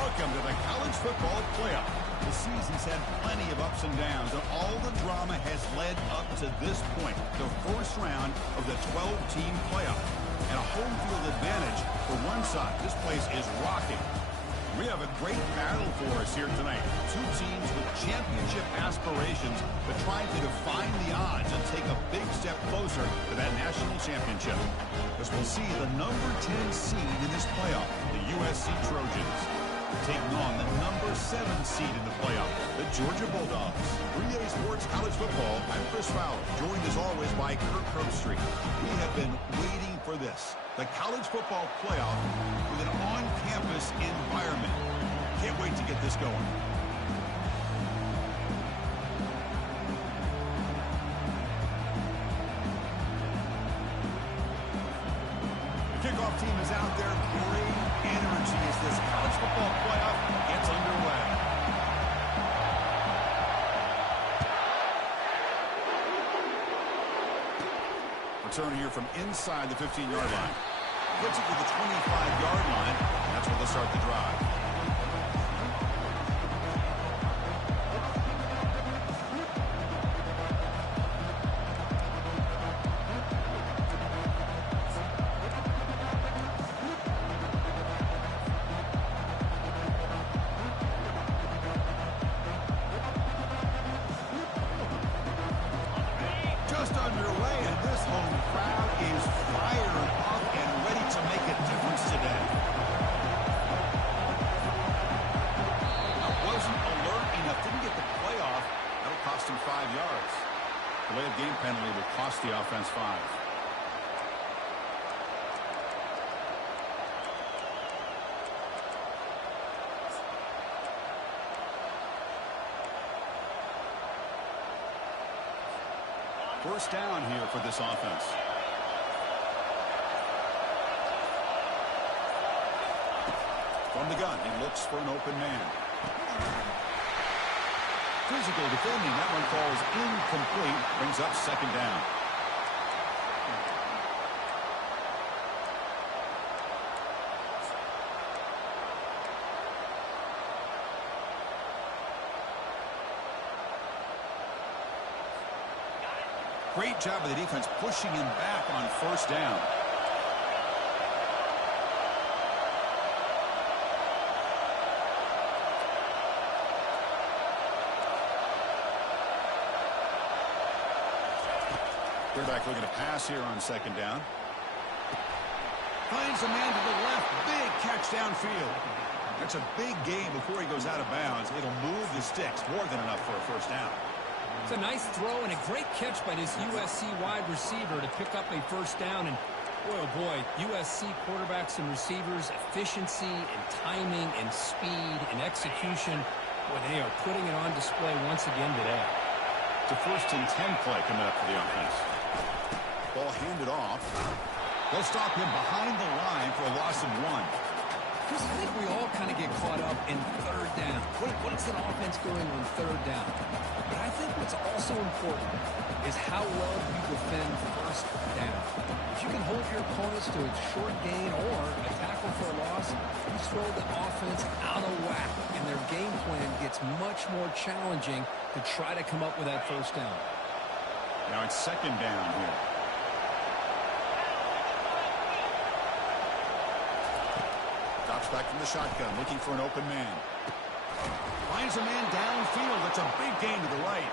Welcome to the College Football Playoff. The season's had plenty of ups and downs, and all the drama has led up to this point, the first round of the 12-team playoff. And a home field advantage for one side. This place is rocking. We have a great battle for us here tonight. Two teams with championship aspirations, but trying to define the odds and take a big step closer to that national championship. As we'll see the number 10 seed in this playoff, the USC Trojans, taking on the number 7 seed in the playoff, the Georgia Bulldogs. 3A Sports College Football, I'm Chris Fowler, joined as always by Kirk Herbstreit. We have been waiting for this, the College Football Playoff with an on-campus environment. Can't wait to get this going. The kickoff team is out there. Great energy as this College Football Playoff gets underway. Return here from inside the 15-yard line. Gets it to the 25-yard line. And that's where they'll start the drive. Just underway, and this home crowd is fired up and ready to make a difference today. Now, wasn't alert enough, didn't get the playoff. That'll cost him 5 yards. Delay of game penalty will cost the offense 5. First down here for this offense. From the gun, he looks for an open man. Physical defending. That one falls incomplete. Brings up second down. Great job of the defense pushing him back on first down. Quarterback looking to pass here on second down. Finds a man to the left. Big catch downfield. That's a big gain before he goes out of bounds. It'll move the sticks. More than enough for a first down. It's a nice throw and a great catch by this USC wide receiver to pick up a first down. And boy, oh boy, USC quarterbacks and receivers, efficiency and timing and speed and execution. Boy, they are putting it on display once again today. It's a 1st and 10 play coming up for the offense. Ball handed off. They'll stop him behind the line for a loss of 1. Because I think we all kind of get caught up in third down. What is an offense doing on third down? But I think what's also important is how well you defend first down. If you can hold your opponents to a short gain or a tackle for a loss, you throw the offense out of whack, and their game plan gets much more challenging to try to come up with that first down. Now it's second down here. Drops back from the shotgun, looking for an open man. Finds a man downfield. It's a big gain to the right.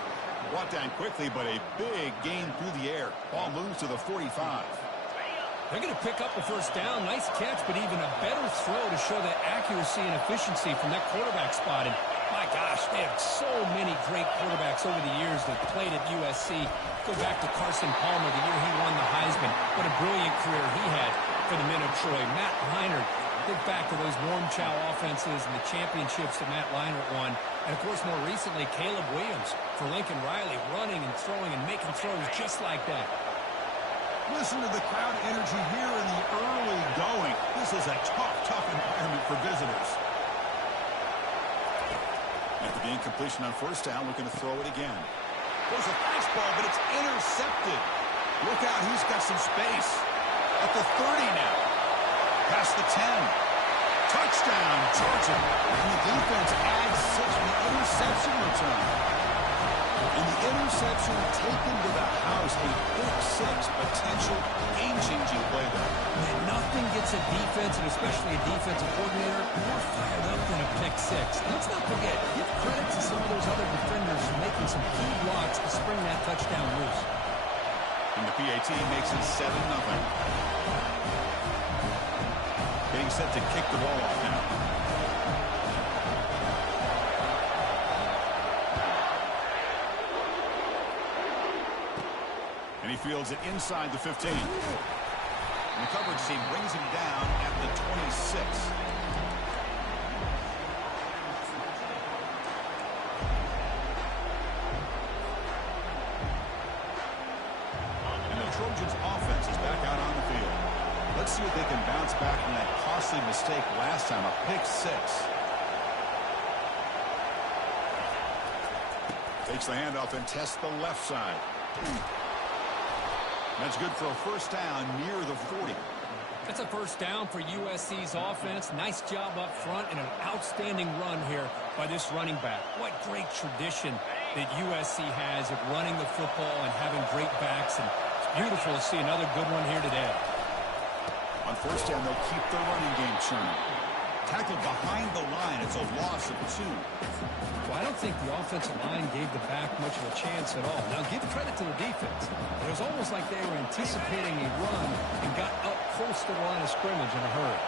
Brought down quickly, but a big gain through the air. Ball moves to the 45. They're going to pick up a first down. Nice catch, but even a better throw to show the accuracy and efficiency from that quarterback spot. And my gosh, they have so many great quarterbacks over the years that played at USC. Go back to Carson Palmer, the year he won the Heisman. What a brilliant career he had for the men of Troy. Matt Leinart. Think back to those warm chow offenses and the championships that Matt Leinart won. And, of course, more recently, Caleb Williams for Lincoln Riley, running and throwing and making throws just like that. Listen to the crowd energy here in the early going. This is a tough environment for visitors. After the incompletion on first down, looking to throw it again. There's a fastball, but it's intercepted. Look out, he's got some space. At the 30 now. Past the 10. Touchdown, Georgia. And the defense adds 6 with the interception return. And the interception taken to the house, a pick 6 potential game-changing play there. Man, nothing gets a defense, and especially a defensive coordinator, more fired up than a pick 6. Let's not forget, give credit to some of those other defenders for making some key blocks to spring that touchdown loose. And the PAT makes it 7-0. Getting set to kick the ball off now. And he fields it inside the 15. And the coverage team brings him down at the 26. And the Trojans offense is back out on the field. Let's see if they can bounce back from that costly mistake last time, a pick 6. Takes the handoff and tests the left side. That's good for a first down near the 40. That's a first down for USC's offense. Nice job up front and an outstanding run here by this running back. What great tradition that USC has of running the football and having great backs. And it's beautiful to see another good one here today. On first down, they'll keep their running game churning. Tackled behind the line. It's a loss of 2. Well, I don't think the offensive line gave the back much of a chance at all. Now, give credit to the defense. It was almost like they were anticipating a run and got up close to the line of scrimmage in a hurry.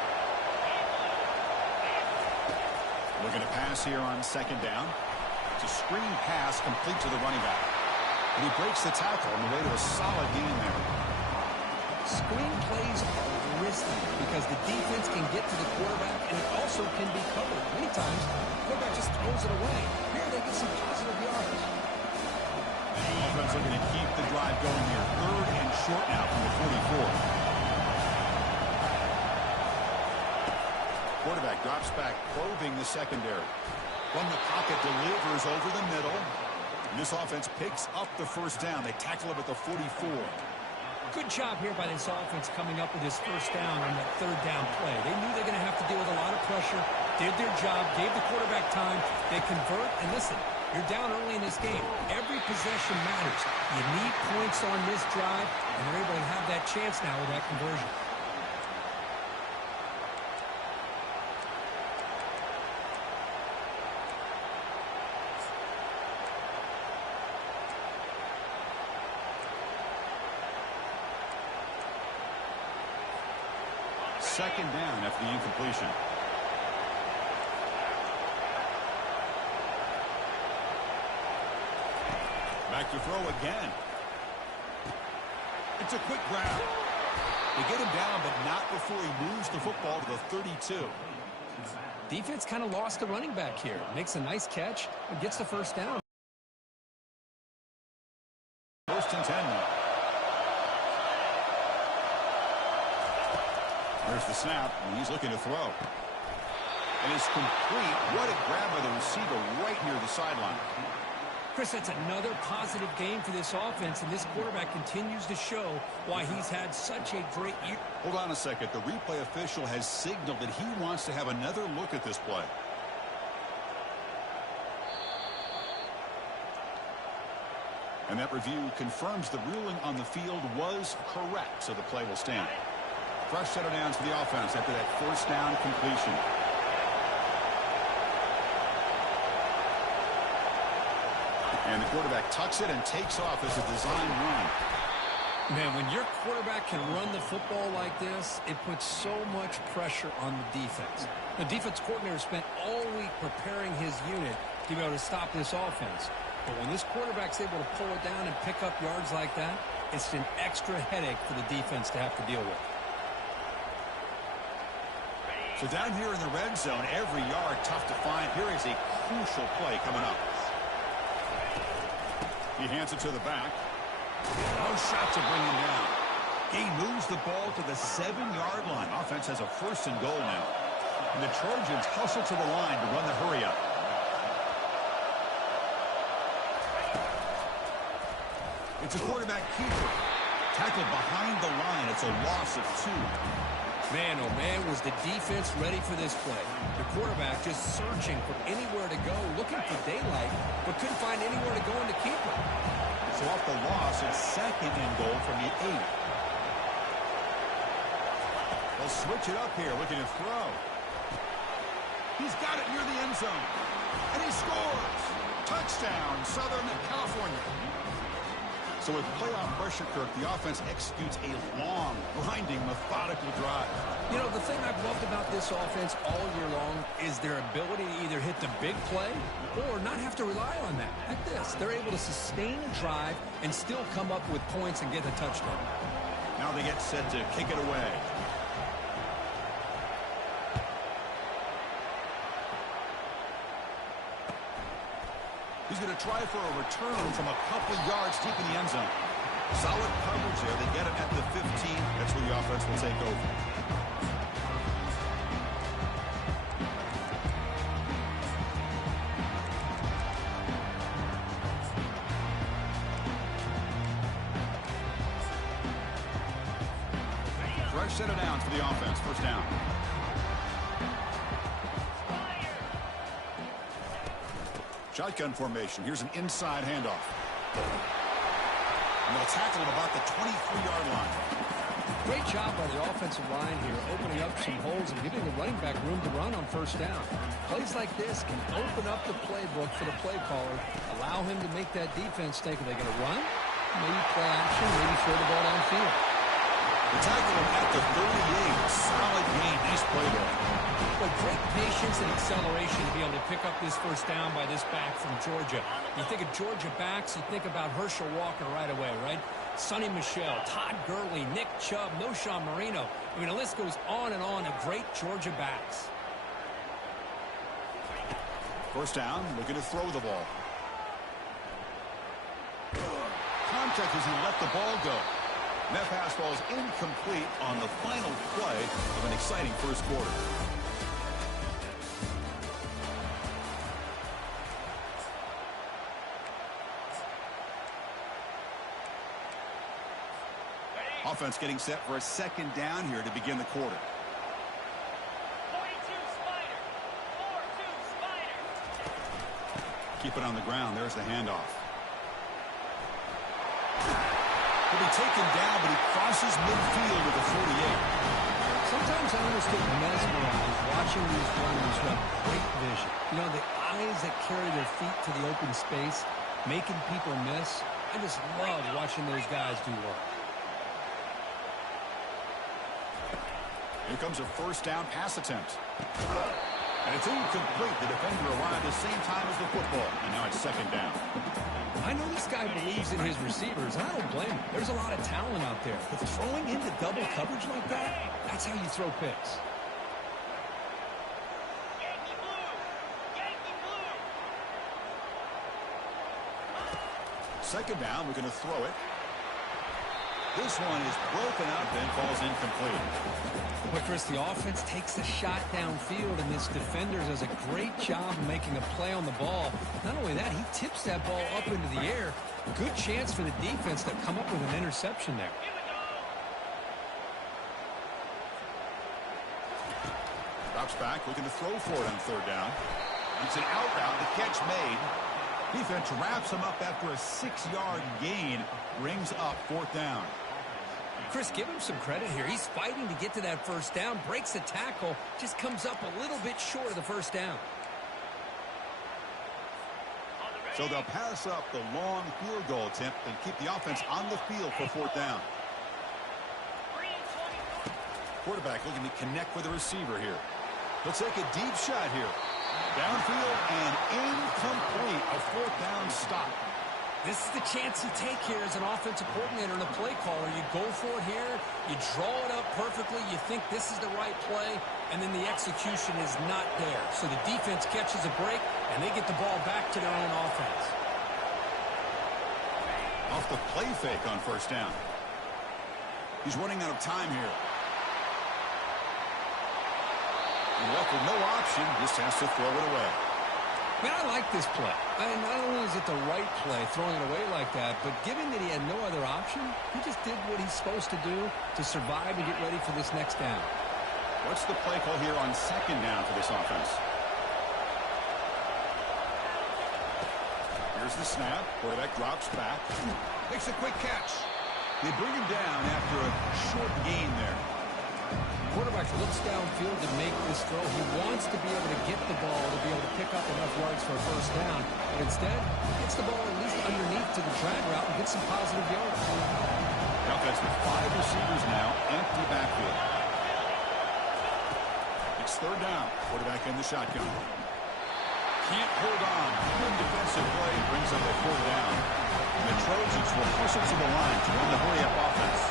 Looking to pass here on second down. It's a screen pass complete to the running back. And he breaks the tackle on the way to a solid gain there. Screen plays are risky because the defense can get to the quarterback and it also can be covered. Many times, the quarterback just throws it away. Here they get some positive yards. Offense looking to keep the drive going here. 3rd and short now from the 44. Quarterback drops back, probing the secondary. From the pocket, delivers over the middle. And this offense picks up the first down. They tackle him at the 44. Good job here by this offense coming up with this first down on that 3rd down play. They knew they were going to have to deal with a lot of pressure, did their job, gave the quarterback time. They convert, and listen, you're down early in this game. Every possession matters. You need points on this drive, and they're able to have that chance now with that conversion. Second down after the incompletion. Back to throw again. It's a quick grab. They get him down, but not before he moves the football to the 32. Defense kind of lost the running back here. Makes a nice catch and gets the first down. 1st and 10 now. There's the snap, and he's looking to throw. And it's complete. What a grab by the receiver right near the sideline. Chris, that's another positive game for this offense, and this quarterback continues to show why he's had such a great year. Hold on a second. The replay official has signaled that he wants to have another look at this play. And that review confirms the ruling on the field was correct, so the play will stand. Fresh set of downs for the offense after that first down completion. And the quarterback tucks it and takes off as a design run. Man, when your quarterback can run the football like this, it puts so much pressure on the defense. The defense coordinator spent all week preparing his unit to be able to stop this offense. But when this quarterback's able to pull it down and pick up yards like that, it's an extra headache for the defense to have to deal with. So down here in the red zone, every yard tough to find. Here is a crucial play coming up. He hands it to the back. No shot to bring him down. He moves the ball to the 7-yard line. Offense has a 1st and goal now. And the Trojans hustle to the line to run the hurry up. It's a quarterback keeper. Tackled behind the line. It's a loss of 2. Man, oh man, was the defense ready for this play. The quarterback just searching for anywhere to go, looking for daylight, but couldn't find anywhere to go in to keep it. So off the loss, it's second and goal from the 8. They'll switch it up here, looking to throw. He's got it near the end zone. And he scores. Touchdown, Southern California. So with playoff pressure, Kirk, the offense executes a long, grinding, methodical drive. You know, the thing I've loved about this offense all year long is their ability to either hit the big play or not have to rely on that. Like this, they're able to sustain a drive and still come up with points and get the touchdown. Now they get set to kick it away. He's going to try for a return from a couple yards deep in the end zone. Solid coverage there. They get it at the 15. That's where the offense will take over. Fresh set of downs for the offense. First down. Shotgun formation. Here's an inside handoff. And they'll tackle him about the 23-yard line. Great job by the offensive line here, opening up some holes and giving the running back room to run on first down. Plays like this can open up the playbook for the play caller, allow him to make that defense think, are they going to run? Maybe play action, maybe throw the ball downfield. They tackle him at the 38. Solid gain. Nice play there. Well, great patience and acceleration to be able to pick up this first down by this back from Georgia. You think of Georgia backs, you think about Herschel Walker right away, right? Sonny Michel, Todd Gurley, Nick Chubb, Noshawn Marino. I mean, the list goes on and on of great Georgia backs. First down, looking to throw the ball. Contact as he let the ball go. And that pass ball is incomplete on the final play of an exciting first quarter. Offense getting set for a second down here to begin the quarter. 42 Spider. 4-2 Spider. Keep it on the ground. There's the handoff. He'll be taken down, but he crosses midfield with a 48. Sometimes I almost get mesmerized watching these runners who have great vision. You know, the eyes that carry their feet to the open space, making people miss. I just love watching those guys do work. Here comes a first down pass attempt. And it's incomplete. The defender arrived the same time as the football. And now it's second down. I know this guy believes in his receivers, and I don't blame him. There's a lot of talent out there. But throwing into double coverage like that, that's how you throw picks. Yankee blue. Yankee blue. Second down, we're going to throw it. This one is broken up and falls incomplete. But Chris, the offense takes a shot downfield, and this defender does a great job of making a play on the ball. Not only that, he tips that ball up into the air. Good chance for the defense to come up with an interception there. Drops back, looking to throw for it on third down. It's an out route, the catch made. Defense wraps him up after a 6-yard gain, brings up fourth down. Chris, give him some credit here. He's fighting to get to that first down, breaks the tackle, just comes up a little bit short of the first down. So they'll pass up the long field goal attempt and keep the offense on the field for fourth down. Quarterback looking to connect with the receiver here. Looks like a deep shot here. Downfield and incomplete. A fourth down stop. This is the chance you take here as an offensive coordinator and a play caller. You go for it here, you draw it up perfectly, you think this is the right play, and then the execution is not there. So the defense catches a break, and they get the ball back to their own offense. Off the play fake on first down. He's running out of time here. And left with no option, just has to throw it away. Man, I like this play. I mean, not only is it the right play, throwing it away like that, but given that he had no other option, he just did what he's supposed to do to survive and get ready for this next down. What's the play call here on second down for this offense? Here's the snap. Quarterback drops back. Makes a quick catch. They bring him down after a short gain there. Quarterback looks downfield to make this throw. He wants to be able to get the ball to be able to pick up enough yards for a first down. But instead, gets the ball at least underneath to the drag route and gets some positive yards. The offense with 5 receivers now, empty backfield. It's third down. Quarterback in the shotgun. Can't hold on. Good defensive play. Brings up a fourth down. And the Trojans will hustle to the line to run the hurry-up offense.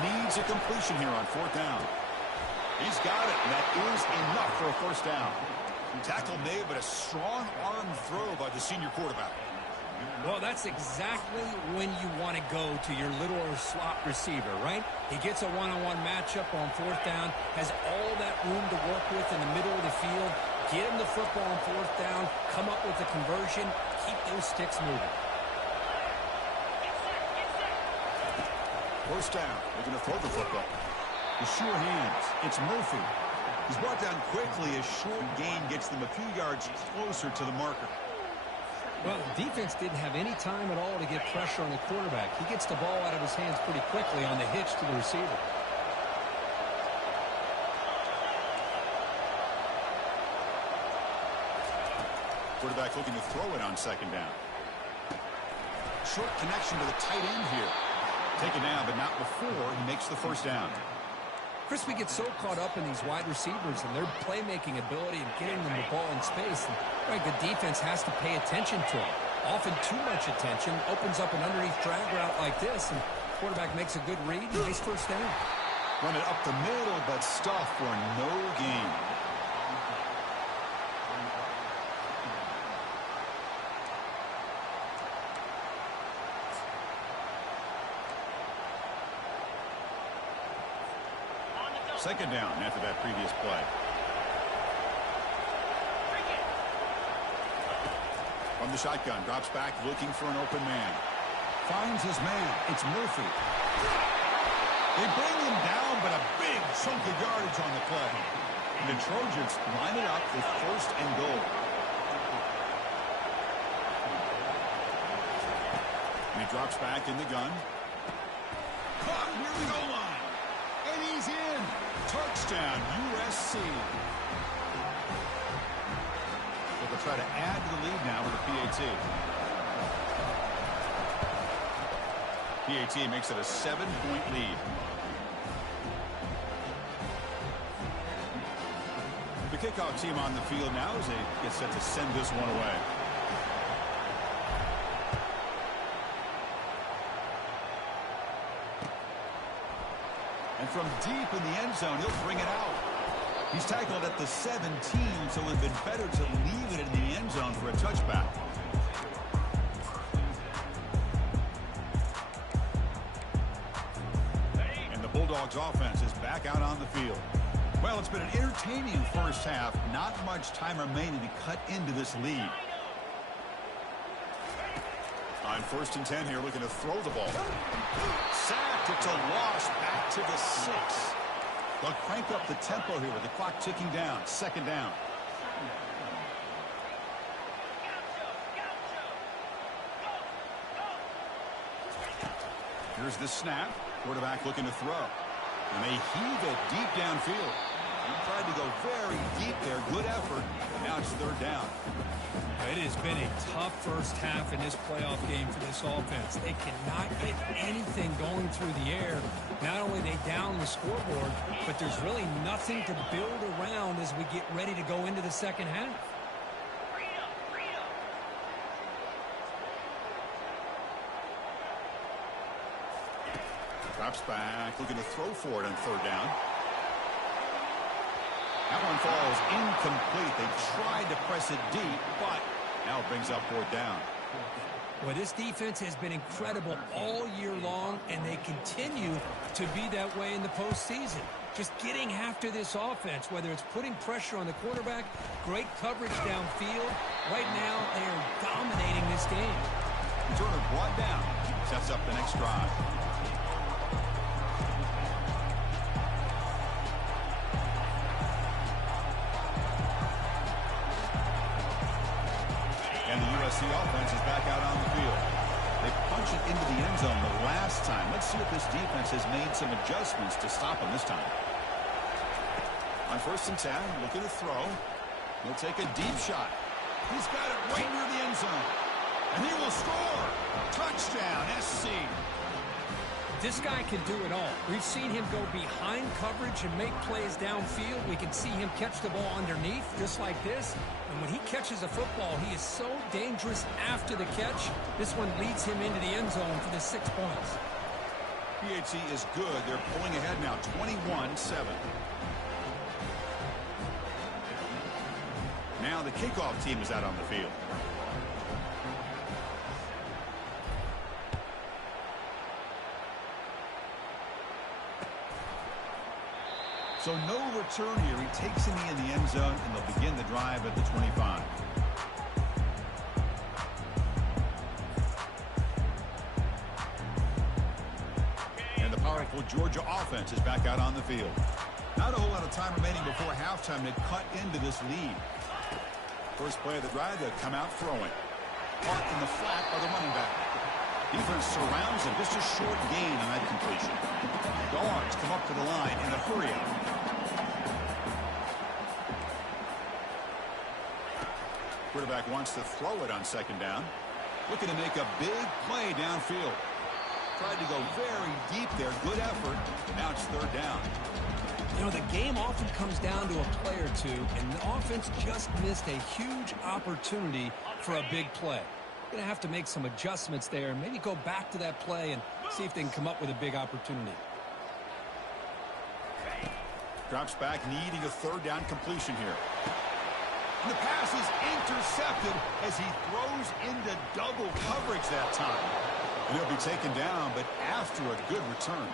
Needs a completion here on fourth down. He's got it, and that is enough for a first down. Tackle made, but a strong arm throw by the senior quarterback. Well, that's exactly when you want to go to your little slot receiver, right? He gets a one-on-one matchup on fourth down, has all that room to work with in the middle of the field, get him the football on fourth down, come up with a conversion, keep those sticks moving. First down. They're going to throw the football. The sure hands. It's Murphy. He's brought down quickly. A short gain gets them a few yards closer to the marker. Well, the defense didn't have any time at all to get pressure on the quarterback. He gets the ball out of his hands pretty quickly on the hitch to the receiver. Quarterback looking to throw it on second down. Short connection to the tight end here. Taken down, but not before he makes the first down. Chris, we get so caught up in these wide receivers and their playmaking ability and getting them the ball in space. And, right, the defense has to pay attention to them. Often too much attention opens up an underneath drag route like this, and quarterback makes a good read. Nice first down. Run it up the middle, but stuff for no gain. Second down after that previous play. From the shotgun, drops back, looking for an open man. Finds his man. It's Murphy. They bring him down, but a big chunk of yardage on the play. And the Trojans line it up with first and goal. And he drops back in the gun. Caught near the goal line. And he's in. Touchdown, USC. So they'll try to add to the lead now with a PAT. PAT makes it a 7-point lead. The kickoff team on the field now as they get set to send this one away. And from deep in the end zone, he'll bring it out. He's tackled at the 17, so it would have been better to leave it in the end zone for a touchback. And the Bulldogs offense is back out on the field. Well, it's been an entertaining first half. Not much time remaining to cut into this lead. On first and 10 here, looking to throw the ball. Sacked. It's a loss back to the 6. They'll crank up the tempo here with the clock ticking down. Second down. Here's the snap. Quarterback looking to throw. And they heave it deep downfield. He tried to go very deep there. Good effort. Now it's third down. It has been a tough first half in this playoff game for this offense. They cannot get anything going through the air. Not only they down the scoreboard, but there's really nothing to build around as we get ready to go into the second half. Drops back, looking to throw for it on third down. That one falls incomplete. They tried to press it deep, but now it brings up fourth down. Well, this defense has been incredible all year long, and they continue to be that way in the postseason. Just getting after this offense, whether it's putting pressure on the quarterback, great coverage downfield. Right now, they are dominating this game. Turner brought down. Sets up the next drive. And the USC offense is back out on the field. They punched it into the end zone the last time. Let's see if this defense has made some adjustments to stop them this time. On 1st and 10, looking to throw. He'll take a deep shot. He's got it right near the end zone. And he will score. Touchdown, SC. This guy can do it all. We've seen him go behind coverage and make plays downfield. We can see him catch the ball underneath just like this. And when he catches a football, he is so dangerous after the catch. This one leads him into the end zone for the 6 points. PAT is good. They're pulling ahead now, 21-7. Now the kickoff team is out on the field. So no return here. He takes it in the end zone, and they'll begin the drive at the 25. And the powerful Georgia offense is back out on the field. Not a whole lot of time remaining before halftime to cut into this lead. First play of the drive, they'll come out throwing. Caught in the flat by the running back. Defense surrounds him. Just a short gain on that completion. Guards come up to the line in a hurry up. Quarterback wants to throw it on 2nd down. Looking to make a big play downfield. Tried to go very deep there. Good effort. Now it's 3rd down. You know, the game often comes down to a play or two, and the offense just missed a huge opportunity for a big play. Going to have to make some adjustments there and maybe go back to that play and see if they can come up with a big opportunity. Drops back, needing a 3rd down completion here. And the pass is intercepted as he throws into double coverage that time. And he'll be taken down, but after a good return.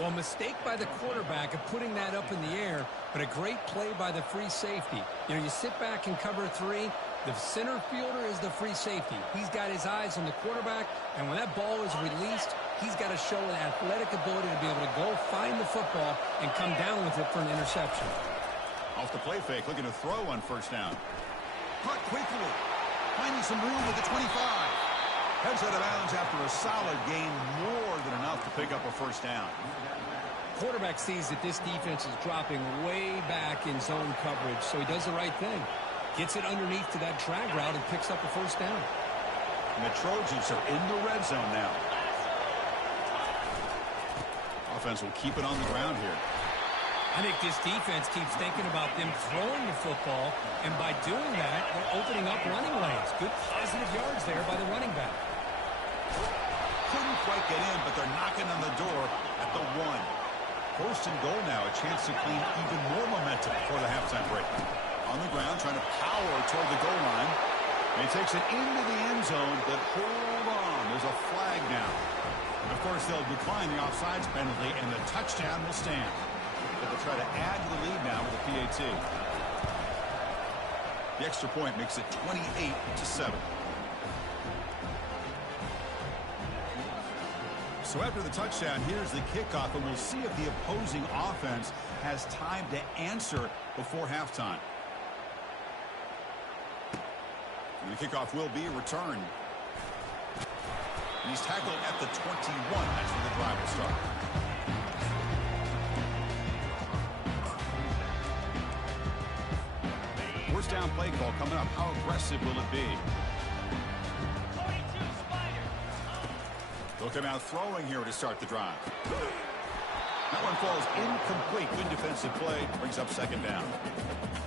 Well, a mistake by the quarterback of putting that up in the air, but a great play by the free safety. You know, you sit back and cover 3. The center fielder is the free safety. He's got his eyes on the quarterback, and when that ball is released, he's got to show an athletic ability to be able to go find the football and come down with it for an interception. Off the play fake, looking to throw on 1st down. Caught quickly, finding some room at the 25. Heads out of bounds after a solid gain, more than enough to pick up a 1st down. Quarterback sees that this defense is dropping way back in zone coverage, so he does the right thing. Gets it underneath to that drag route and picks up a 1st down. And the Trojans are in the red zone now. Offense will keep it on the ground here. I think this defense keeps thinking about them throwing the football, and by doing that, they're opening up running lanes. Good positive yards there by the running back. Couldn't quite get in, but they're knocking on the door at the 1. 1st and goal now, a chance to claim even more momentum before the halftime break. On the ground, trying to power toward the goal line. And he takes it into the end zone, but hold on. There's a flag now. Of course, they'll decline the offsides penalty, and the touchdown will stand. But they'll try to add to the lead now with the PAT. The extra point makes it 28-7. So after the touchdown, here's the kickoff, and we'll see if the opposing offense has time to answer before halftime. And the kickoff will be returned. And he's tackled at the 21. That's where the drive will start. First down play call coming up. How aggressive will it be? 42 Spider. They'll come out throwing here to start the drive. That one falls incomplete. Good defensive play. Brings up 2nd down.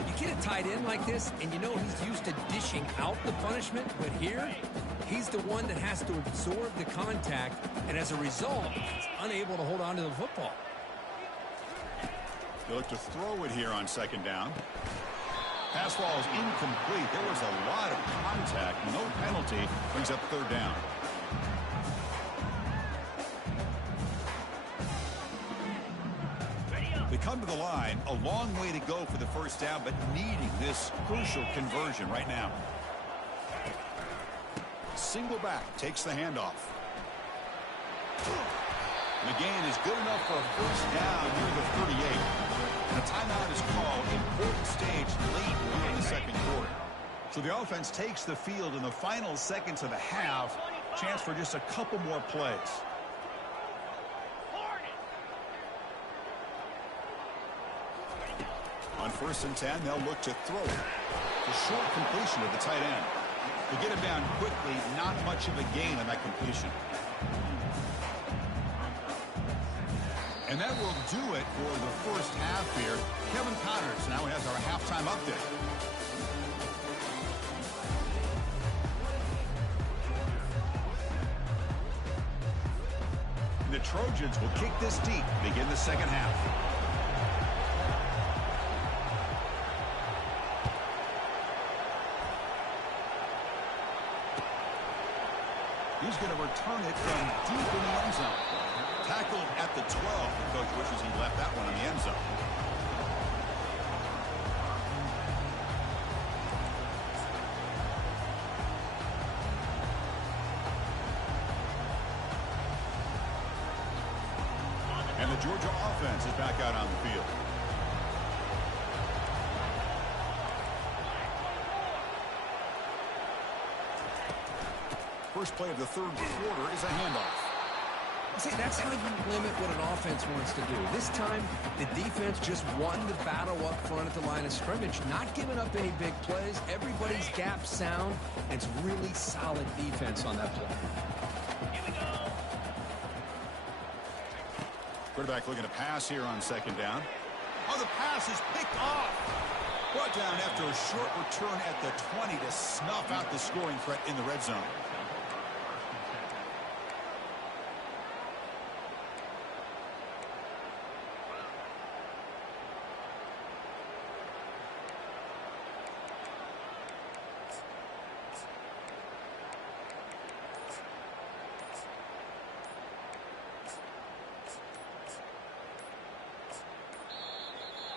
You get a tight end like this, and you know he's used to dishing out the punishment, but here, he's the one that has to absorb the contact, and as a result, he's unable to hold on to the football. They look to throw it here on 2nd down. Pass ball is incomplete. There was a lot of contact. No penalty. Brings up third down. They come to the line. A long way to go for the first down, but needing this crucial conversion right now. Single back takes the handoff. McGann is good enough for a first down near the 38. And a timeout is called. Important stage late here in the second quarter. So the offense takes the field in the final seconds of the half. Chance for just a couple more plays. On 1st and 10, they'll look to throw it. The short completion of the tight end. They get him down quickly. Not much of a gain on that completion. And that will do it for the first half here. Kevin Connors now has our halftime update. The Trojans will kick this deep to begin the second half. He's going to return it from deep in the end zone. Tackled at the 12. The coach wishes he left that one in the end zone. And the Georgia offense is back out on the field. First play of the third quarter is a handoff. See, that's how you limit what an offense wants to do. This time, the defense just won the battle up front at the line of scrimmage, not giving up any big plays. Everybody's gap sound. It's really solid defense on that play. Quarterback looking to pass here on second down. Oh, the pass is picked off. Brought down after a short return at the 20 to snuff out the scoring threat in the red zone.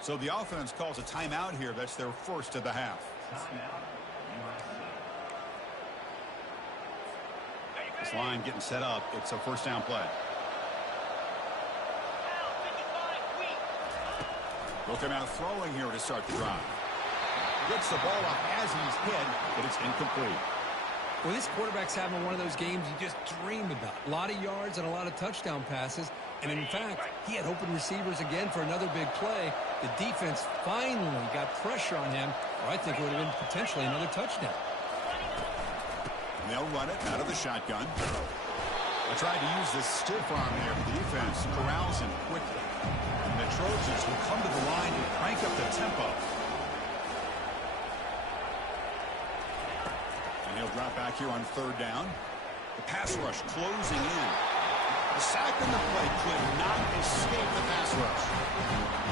So the offense calls a timeout here. That's their first of the half. This line getting set up. It's a first down play. They'll come out throwing here to start the drive. Gets the ball up as he's hit, but it's incomplete. Well, this quarterback's having one of those games you just dream about. A lot of yards and a lot of touchdown passes. And in fact, he had open receivers again for another big play. The defense finally got pressure on him, or I think it would have been potentially another touchdown. And they'll run it out of the shotgun. They tried to use this stiff arm there, but the defense corrals him quickly. And the Trojans will come to the line and crank up the tempo. And he'll drop back here on third down. The pass rush closing in. The sack in the play could not escape the pass rush.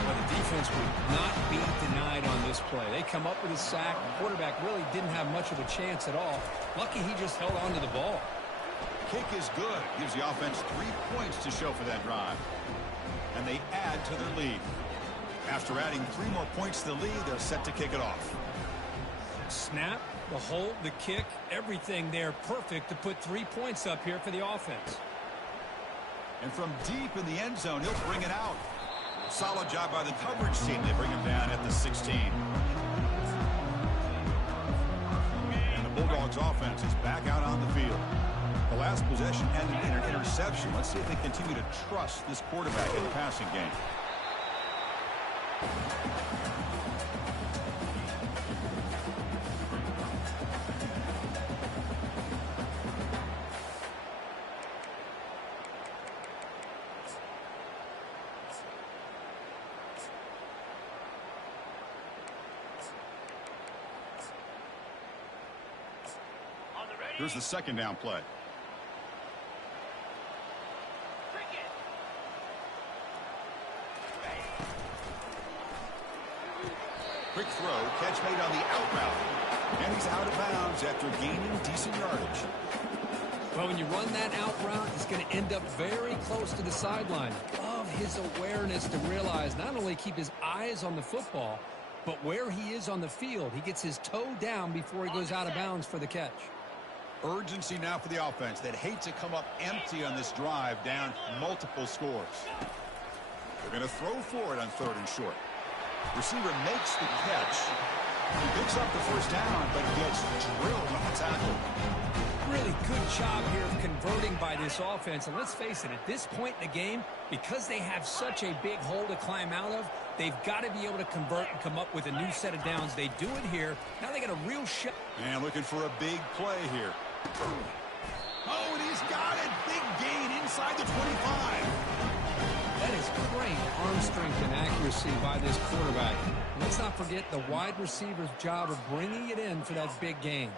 Well, the defense would not be denied on this play. They come up with a sack. The quarterback really didn't have much of a chance at all. Lucky he just held on to the ball. Kick is good. Gives the offense 3 points to show for that drive. And they add to their lead. After adding 3 more points to the lead, they're set to kick it off. Snap, the hold, the kick, everything there perfect to put 3 points up here for the offense. And from deep in the end zone, he'll bring it out. Solid job by the coverage team. They bring him down at the 16. And the Bulldogs offense is back out on the field. The last possession ended in an interception. Let's see if they continue to trust this quarterback in the passing game. Here's the second down play. Quick throw, catch made on the out route. And he's out of bounds after gaining decent yardage. Well, when you run that out route, he's going to end up very close to the sideline. Love his awareness to realize not only keep his eyes on the football, but where he is on the field. He gets his toe down before he goes out of bounds for the catch. Urgency now for the offense that hate to come up empty on this drive, down multiple scores. They're going to throw for it on 3rd and short. Receiver makes the catch. He picks up the first down, but gets drilled on the tackle. Really good job here of converting by this offense. And let's face it, at this point in the game, because they have such a big hole to climb out of, they've got to be able to convert and come up with a new set of downs. They do it here. Now they got a real shot. And looking for a big play here. Oh, and he's got it. Big gain inside the 25. That is great arm strength and accuracy by this quarterback. Let's not forget the wide receiver's job of bringing it in for that big gain.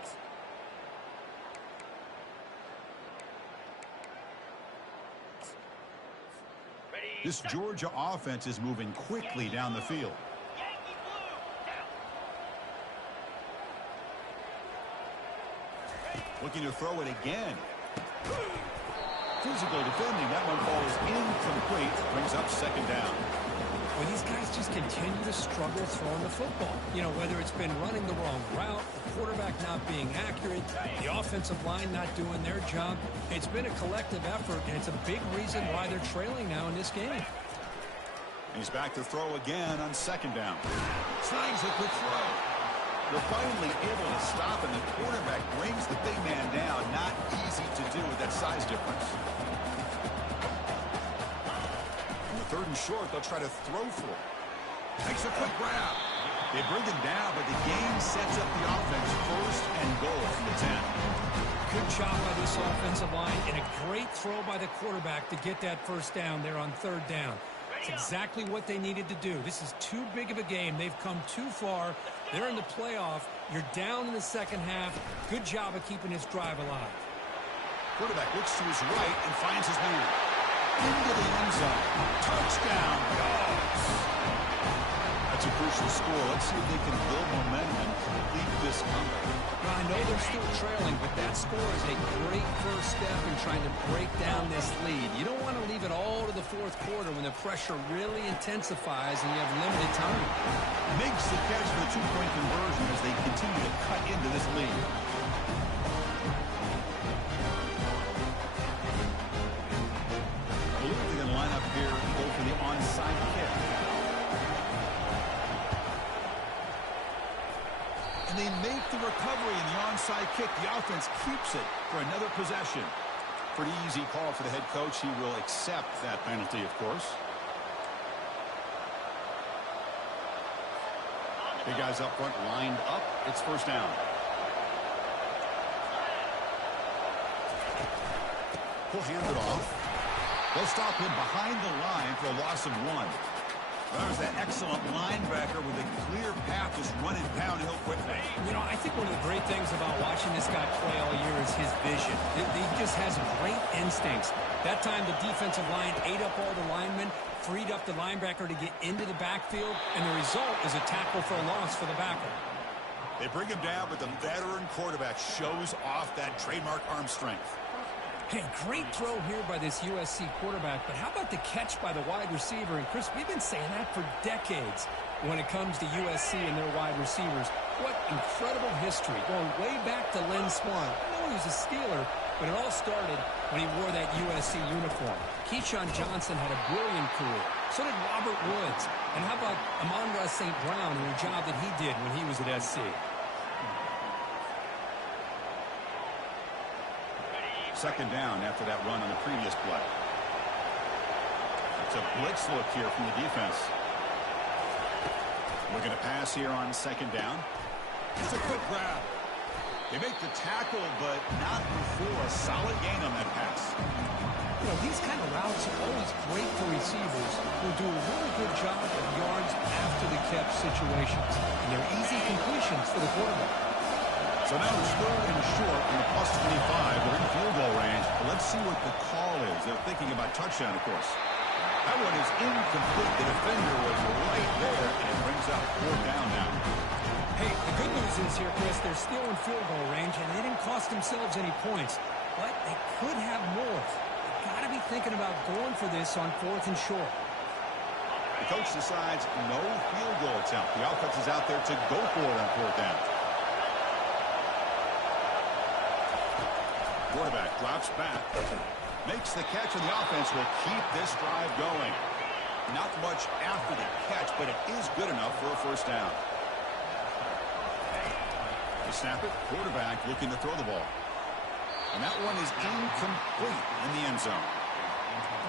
This Georgia offense is moving quickly down the field. Yankee blue, down. Looking to throw it again. Physical defending. That one falls incomplete. Brings up 2nd down. Well, these guys just continue to struggle throwing the football. You know, whether it's been running the wrong route, the quarterback not being accurate, the offensive line not doing their job. It's been a collective effort, and it's a big reason why they're trailing now in this game. He's back to throw again on 2nd down. Slings a quick throw. They're finally able to stop, and the quarterback brings the big man down. Not easy to do with that size difference. On the 3rd and short, they'll try to throw for it. Takes a quick grab. They bring him down, but the gain sets up the offense 1st and goal from the 10. Good job by this offensive line, and a great throw by the quarterback to get that first down there on 3rd down. It's exactly what they needed to do. This is too big of a game. They've come too far. They're in the playoff. You're down in the 2nd half. Good job of keeping this drive alive. Quarterback looks to his right and finds his man. Into the end zone. Touchdown, Dogs. That's a crucial score. Let's see if they can build momentum and complete this comeback. Well, I know they're still trailing, but that score is a great first step in trying to break down this lead. You don't want to leave it all to the 4th quarter when the pressure really intensifies and you have limited time. Makes the catch for the 2-point conversion as they continue to cut into this lead. I believe they're going to line up here and go for the onside kick. And they make the recovery in the onside kick. The offense keeps it for another possession. Pretty easy call for the head coach. He will accept that penalty, of course. Big guys up front lined up. It's 1st down. He'll hand it off. They'll stop him behind the line for a loss of 1. That was that excellent linebacker with a clear path just running downhill quickly. You know, I think one of the great things about watching this guy play all year is his vision. He just has great instincts. That time the defensive line ate up all the linemen, freed up the linebacker to get into the backfield, and the result is a tackle for a loss for the backer. They bring him down, but the veteran quarterback shows off that trademark arm strength. Hey, great throw here by this USC quarterback, but how about the catch by the wide receiver? And, Chris, we've been saying that for decades when it comes to USC and their wide receivers. What incredible history, going way back to Lynn Swann. I know he was a Steeler, but it all started when he wore that USC uniform. Keyshawn Johnson had a brilliant career. So did Robert Woods. And how about Amon-Ra St. Brown and the job that he did when he was at SC? Second down after that run on the previous play. It's a blitz look here from the defense. Looking to pass here on 2nd down. It's a quick grab. They make the tackle, but not before a solid gain on that pass. You know, these kind of routes are always great for receivers who do a really good job of yards after the catch situations. And they're easy completions for the quarterback. So now it's 3rd and short on the +25. They're in field goal range. But let's see what the call is. They're thinking about touchdown, of course. That one is incomplete. The defender was right there, and it brings up 4th down now. news is here, Chris, they're still in field goal range, and they didn't cost themselves any points. But they could have more. They've got to be thinking about going for this on 4th and short. The coach decides no field goal attempt. The offense is out there to go for it on 4th down. Quarterback drops back. Makes the catch, and the offense will keep this drive going. Not much after the catch, but it is good enough for a 1st down. They snap it. Quarterback looking to throw the ball. And that one is incomplete in the end zone.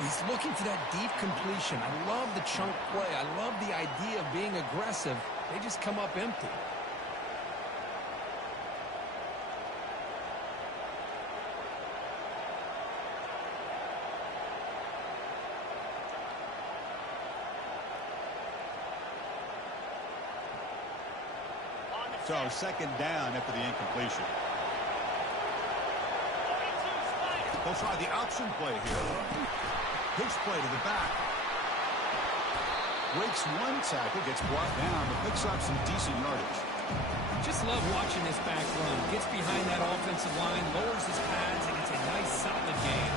He's looking for that deep completion. I love the chunk play. I love the idea of being aggressive. They just come up empty. So 2nd down after the incompletion. They'll try the option play here. Pitch play to the back. Breaks one tackle, gets brought down, but picks up some decent yardage. Just love watching this back run. Gets behind that offensive line, lowers his pads, and it's a nice, solid game.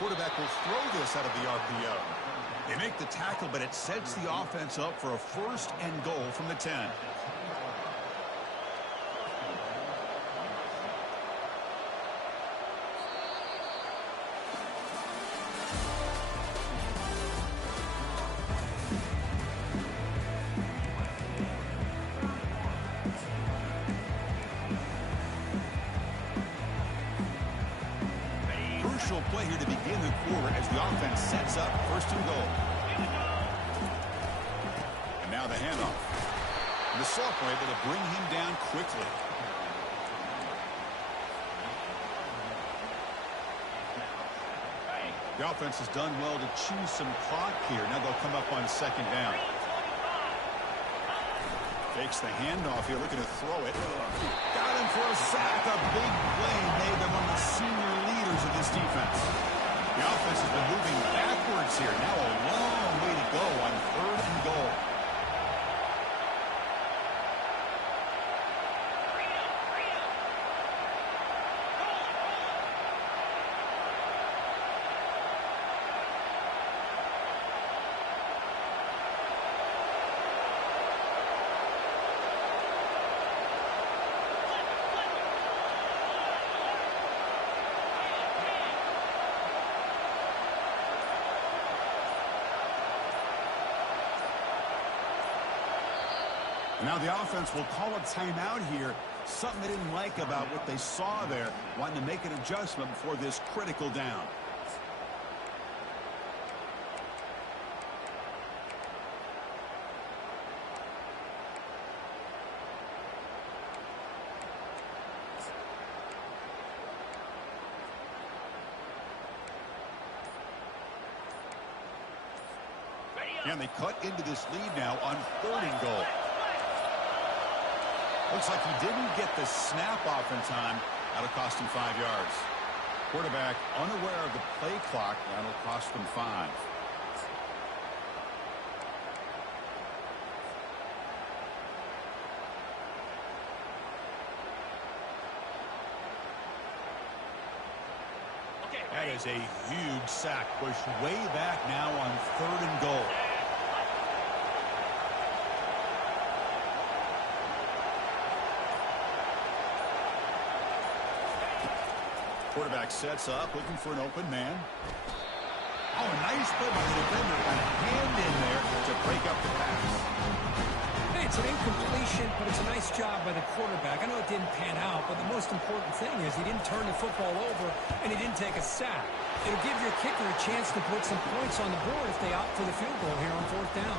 Quarterback will throw this out of the RPO. They make the tackle, but it sets the offense up for a 1st and goal from the 10. Play here to begin the quarter as the offense sets up 1st and goal. And now the handoff. And the sophomore able to bring him down quickly. The offense has done well to chew some clock here. Now they'll come up on 2nd down. Takes the handoff here, looking to throw it. Got him for a sack. A big play made them one of the senior leaders of this defense. The offense has been moving backwards here. Now a long way to go on 3rd and goal. Now the offense will call a timeout here. Something they didn't like about what they saw there. Wanting to make an adjustment before this critical down. And they cut into this lead now on 3rd and goal. Looks like he didn't get the snap off in time. That'll cost him 5 yards. Quarterback unaware of the play clock. That'll cost them 5. That is a huge sack. Pushed way back now on 3rd and goal. Quarterback sets up, looking for an open man. Oh, a nice play by the defender. Got a hand in there to break up the pass. Hey, it's an incompletion, but it's a nice job by the quarterback. I know it didn't pan out, but the most important thing is he didn't turn the football over and he didn't take a sack. It'll give your kicker a chance to put some points on the board if they opt for the field goal here on 4th down.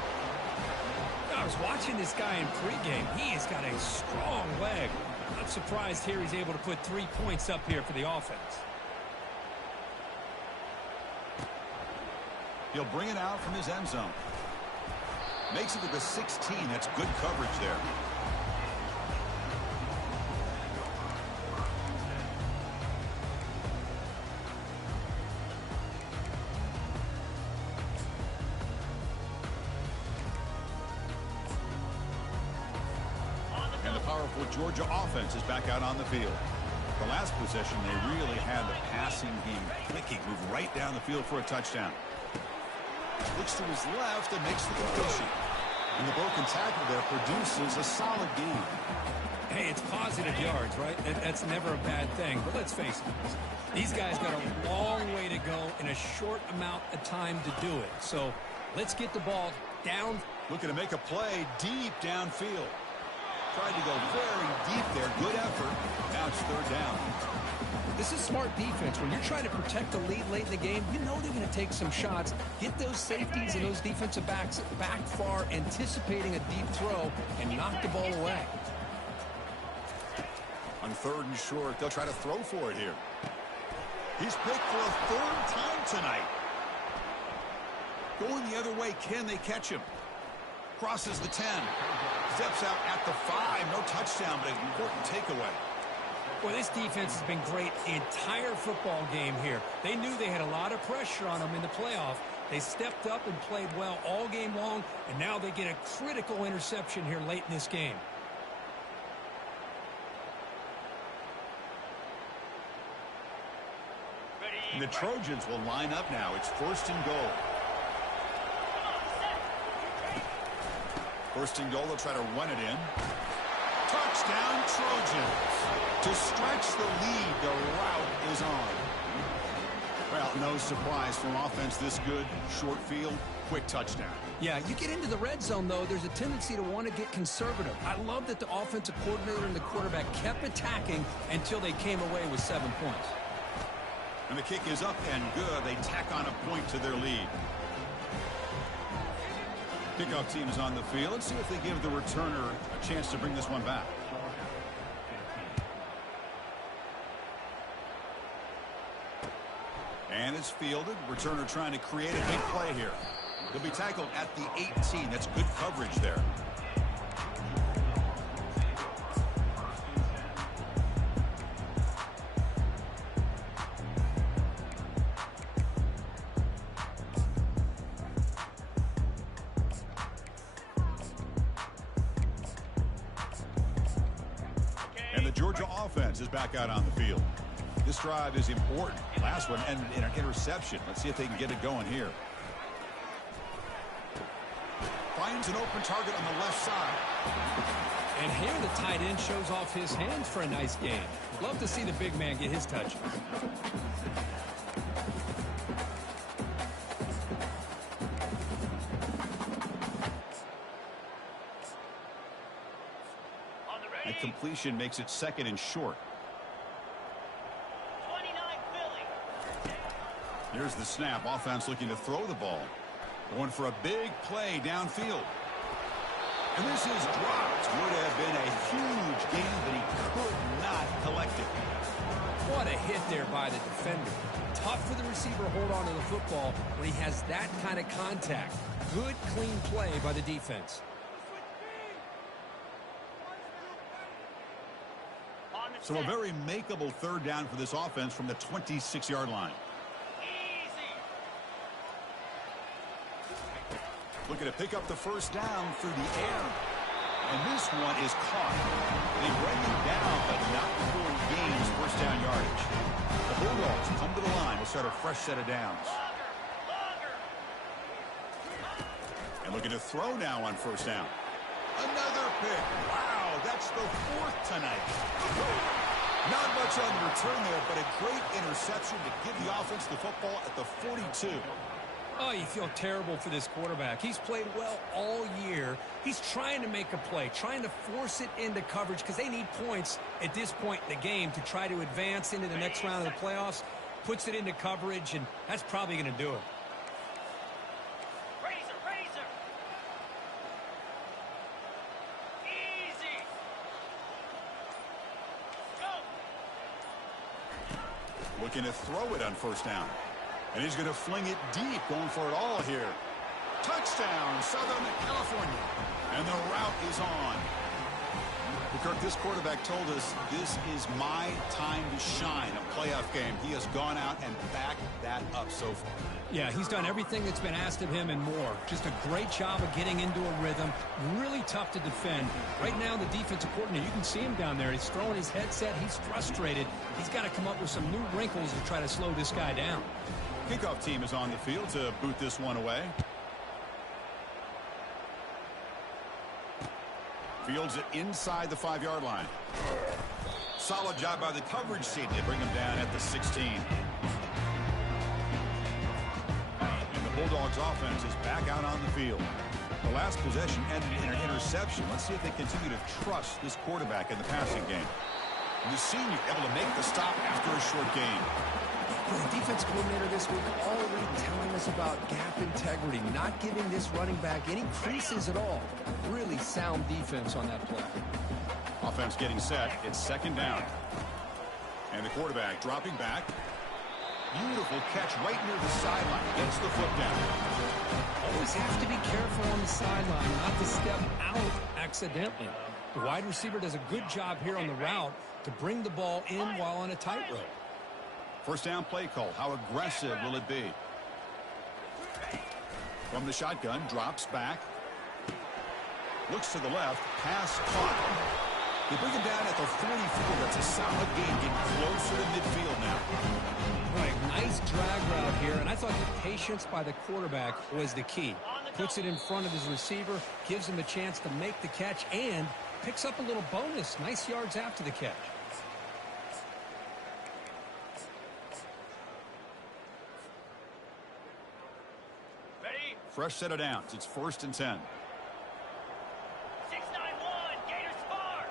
I was watching this guy in pregame. He has got a strong leg. Not surprised here he's able to put 3 points up here for the offense. He'll bring it out from his end zone. Makes it to the 16. That's good coverage there. And the powerful Georgia offense is back out on the field. The last possession, they really had the passing game clicking, moved right down the field for a touchdown. Looks to his left and makes the completion. And the broken tackle there produces a solid game. Hey, it's positive yards, right? That's never a bad thing. But let's face it, these guys got a long way to go in a short amount of time to do it. So let's get the ball down. Looking to make a play deep downfield. Tried to go very deep there. Good effort. Now it's third down. This is smart defense. When you're trying to protect the lead late in the game, you know they're going to take some shots, get those safeties and those defensive backs back far, anticipating a deep throw, and knock the ball away. On third and short, they'll try to throw for it here. He's picked for a third time tonight. Going the other way, can they catch him? Crosses the 10. Steps out at the 5. No touchdown, but an important takeaway. Boy, this defense has been great the entire football game here. They knew they had a lot of pressure on them in the playoff. They stepped up and played well all game long, and now they get a critical interception here late in this game. And the Trojans will line up now. It's first and goal. First and goal, they'll try to run it in. Touchdown, Trojans. To stretch the lead, the route is on. Well, no surprise from offense this good. Short field, quick touchdown. Yeah, you get into the red zone, though, there's a tendency to want to get conservative. I love that the offensive coordinator and the quarterback kept attacking until they came away with 7 points. And the kick is up and good. They tack on a point to their lead. Kickoff team is on the field. Let's see if they give the returner a chance to bring this one back. And it's fielded. Returner trying to create a big play here. He'll be tackled at the 18. That's good coverage there. And the Georgia offense is back out on the field. This drive is important. Last one ended in an interception. Let's see if they can get it going here. Finds an open target on the left side. And here the tight end shows off his hands for a nice game. Love to see the big man get his touches. That completion makes it second and short. Here's the snap. Offense looking to throw the ball. Going for a big play downfield. And this is dropped. Would have been a huge gain, but he could not collect it. What a hit there by the defender. Tough for the receiver to hold on to the football when he has that kind of contact. Good, clean play by the defense. So a very makeable third down for this offense from the 26-yard line. Looking to pick up the first down through the air. And this one is caught. They bring him down, but not before he gains first down yardage. The Bulldogs come to the line to start a fresh set of downs. And looking to throw now on first down. Another pick. Wow, that's the fourth tonight. Not much on the return there, but a great interception to give the offense the football at the 42. Oh, you feel terrible for this quarterback. He's played well all year. He's trying to make a play, trying to force it into coverage because they need points at this point in the game to try to advance into the next round of the playoffs. Puts it into coverage, and that's probably going to do it. Razor. Easy. Go. Looking to throw it on first down. And he's going to fling it deep, going for it all here. Touchdown, Southern California. And the route is on. Well, Kirk, this quarterback told us this is my time to shine, a playoff game. He has gone out and backed that up so far. Yeah, he's done everything that's been asked of him and more. Just a great job of getting into a rhythm. Really tough to defend. Right now, the defensive coordinator, you can see him down there. He's throwing his headset. He's frustrated. He's got to come up with some new wrinkles to try to slow this guy down. Kickoff team is on the field to boot this one away. Fields it inside the 5-yard line. Solid job by the coverage team. They bring him down at the 16. And the Bulldogs offense is back out on the field. The last possession ended in an interception. Let's see if they continue to trust this quarterback in the passing game. And the senior able to make the stop after a short gain. The defense coordinator this week already telling us about gap integrity, not giving this running back any creases at all. Really sound defense on that play. Offense getting set. It's second down. And the quarterback dropping back. Beautiful catch right near the sideline. Gets the foot down. Always have to be careful on the sideline, not to step out accidentally. The wide receiver does a good job here on the route to bring the ball in while on a tightrope. First down play call. How aggressive will it be? From the shotgun, drops back. Looks to the left. Pass caught. They bring him down at the 44. That's a solid gain. Getting closer to midfield now. Right, nice drag route here, and I thought the patience by the quarterback was the key. Puts it in front of his receiver, gives him a chance to make the catch, and picks up a little bonus. Nice yards after the catch. Fresh set of downs. It's 1st and 10. 6-9-1, Gators far.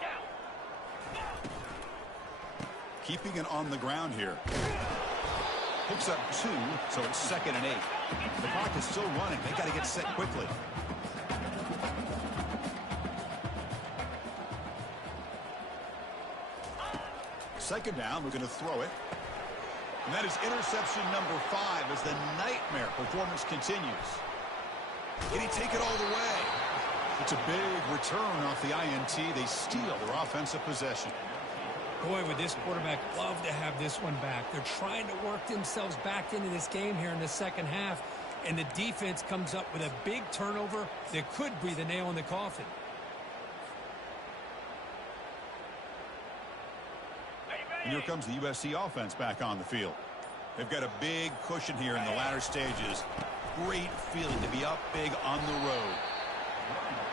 Down. Keeping it on the ground here. Picks up 2, so it's 2nd and 8. The clock is still running. They got to get set quickly. Second down, we're going to throw it. And that is interception number 5 as the nightmare performance continues. Can he take it all the way? It's a big return off the INT. They steal their offensive possession. Boy, would this quarterback love to have this one back. They're trying to work themselves back into this game here in the second half, and the defense comes up with a big turnover that could be the nail in the coffin. And here comes the USC offense back on the field. They've got a big cushion here in the latter stages. Great feeling to be up big on the road.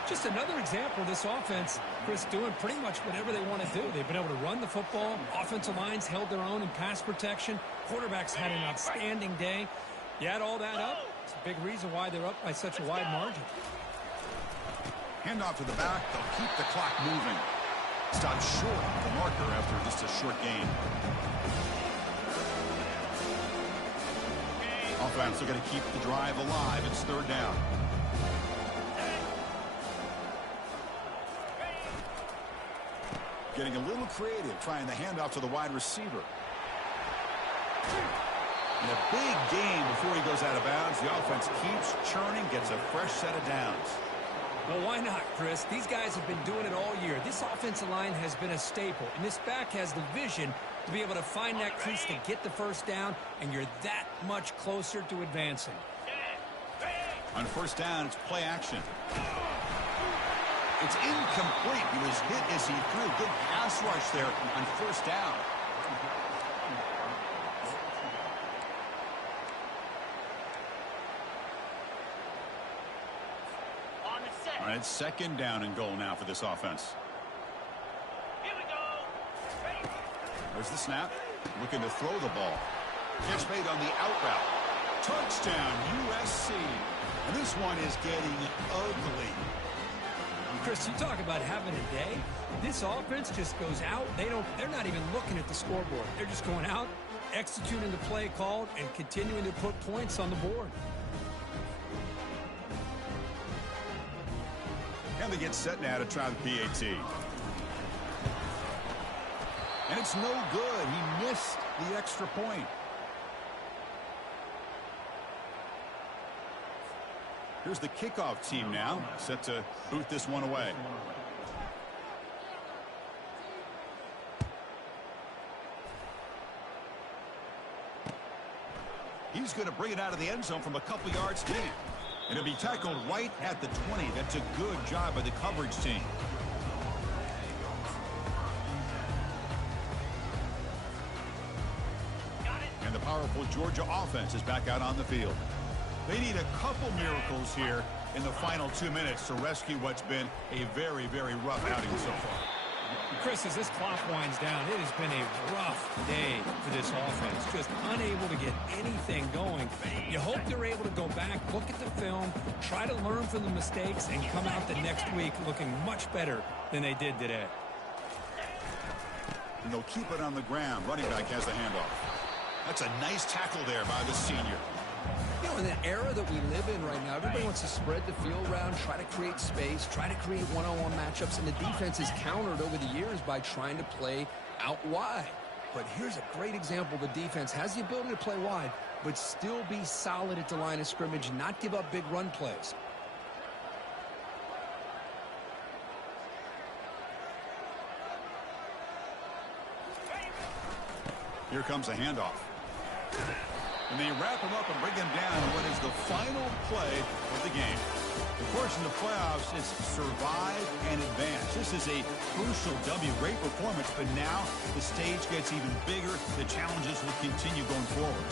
Just another example of this offense, Chris, doing pretty much whatever they want to do. They've been able to run the football. Offensive lines held their own in pass protection. Quarterbacks had an outstanding day. You add all that up, it's a big reason why they're up by such a wide margin. Handoff to the back. They'll keep the clock moving. Stopped short of the marker after just a short gain. Offense, they're going to keep the drive alive. It's 3rd down. Getting a little creative, trying the handoff to the wide receiver. And a big gain before he goes out of bounds. The offense keeps churning, gets a fresh set of downs. Well, why not, Chris? These guys have been doing it all year. This offensive line has been a staple, and this back has the vision to be able to find that crease to get the first down, and you're that much closer to advancing. On 1st down, it's play action. It's incomplete. He was hit as he threw. Good pass rush there on 1st down. All right, it's 2nd down and goal now for this offense. Here we go. Ready. There's the snap. Looking to throw the ball. Catch made on the out route. Touchdown, USC. And this one is getting ugly. Chris, you talk about having a day. This offense just goes out. They're not even looking at the scoreboard. They're just going out, executing the play called, and continuing to put points on the board. And they get set now to try the PAT. And it's no good. He missed the extra point. Here's the kickoff team now, set to boot this one away. He's going to bring it out of the end zone from a couple yards deep. And it'll be tackled right at the 20. That's a good job by the coverage team. And the powerful Georgia offense is back out on the field. They need a couple miracles here in the final 2 minutes to rescue what's been a very, very rough outing so far. Chris, as this clock winds down, it has been a rough day for this offense. Just unable to get anything going. You hope they're able to go back, look at the film, try to learn from the mistakes, and come out the next week looking much better than they did today. And they'll keep it on the ground. Running back has the handoff. That's a nice tackle there by the senior. You know, in the era that we live in right now, everybody wants to spread the field around, try to create space, try to create one-on-one matchups, and the defense is countered over the years by trying to play out wide. But here's a great example. The defense has the ability to play wide, but still be solid at the line of scrimmage and not give up big run plays. Here comes a handoff. And they wrap him up and bring him down to what is the final play of the game. Of course, in the playoffs, it's survive and advance. This is a crucial W. Great performance, but now the stage gets even bigger. The challenges will continue going forward.